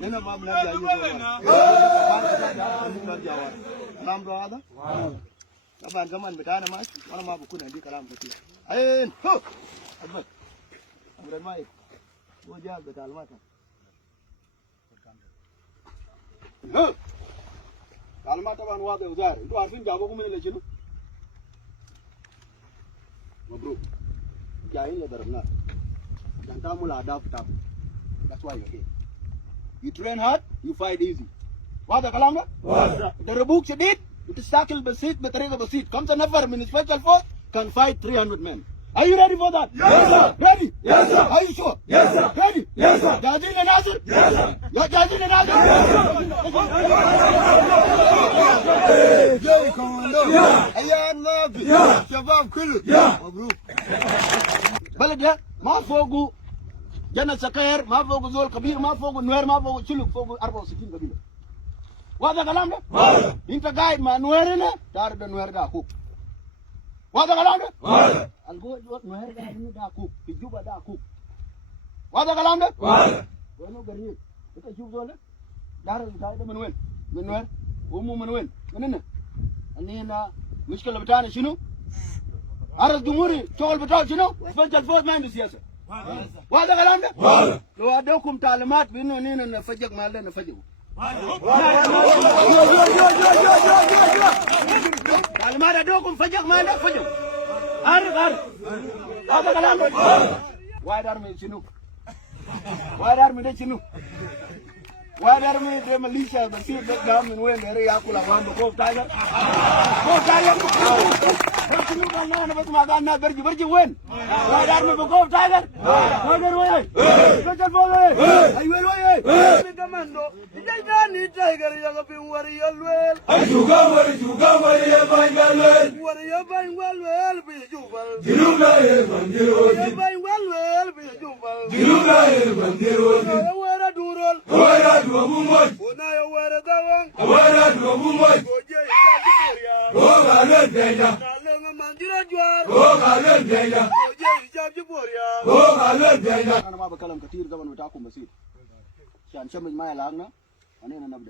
Nena mabna jayu kalam do ada taban kaman betana mas mana mabu kuna di kalam betul ain ho adbat amran mai wajah betal mata ho kalma taban wade ujar itu arfin jabo ko mene lechinu mabruk jayin le darabna janta mula adab tab that's why you're here you train hard you fight easy wada kalam da darabuk shadid بتستعقل بسيط بطريقه بسيط 5 نفر من سبيشال فورس can fight 300 men. Are you ready for that? Yes sir. Ready? Yes sir. Are you sure? Yes sir. Ready? Yes sir. جاهزين لناصر؟ Yes sir. جاهزين لناصر؟ جاي كوماندو عيال نافي شباب كله مبروك. بلد ده ما فوقه جنة سكير ما فوقه زول كبير ما فوقه نوير ما فوقه شلوك فوقه 64 قبيله. واضح كلام ده؟ واضح. انت قاعد مع نويرنا تعرف النوير ده اخوك. واضح كلام ده؟ واضح. الجو نوير ده انه ده اخوك في جوبا ده اخوك. واضح كلام ده؟ واضح. وينه قريب؟ انت شوف زول دار البتاع ده من وين؟ من نوير؟ وامه من وين؟ من هنا. هنا المشكله بتاعنا شنو؟ عرض جمهوري شغل بتاعه شنو؟ فجر الفوز ما عنده سياسه. واضح كلام ده؟ واضح. لو ادوكم تعليمات بانه هنا نفجق مالنا نفجقه. تعليمات ادوكم فجق مالنا فجقه. عارف هذا كلام ده؟ وايد ارمي شنو؟ وايد ارمي ده شنو؟ وايد ارمي ده ماليشيا بصير ده من وين ده ياكل اخوان بخوف تايجر. خوف تايجر شنو قال انا بس ما قال الناس برجي وين؟ وايد ارمي بخوف تايجر. تايجر وين؟ سجل فوق ايوه وين؟ كماندو جاي تايجر يا في وري الويل اجوغا وري يا بايغالويل وري يا بايغالويل بيجوبل جنوبنا يا بنديروزي يا بايغالويل بيجوبل جنوبنا يا بنديروزي ويرا دورول ويرا دوبوموي ونا يا ويرا داوان ويرا دوبوموي وجي جابوريا وغالن بينا نالنا مانديرا جوار وغالن بينا وجي جابوريا وغالن بينا انا ما بكلم كثير زمن بتاعكم بسيط عشان شمج معي لعنا أنا نبدأ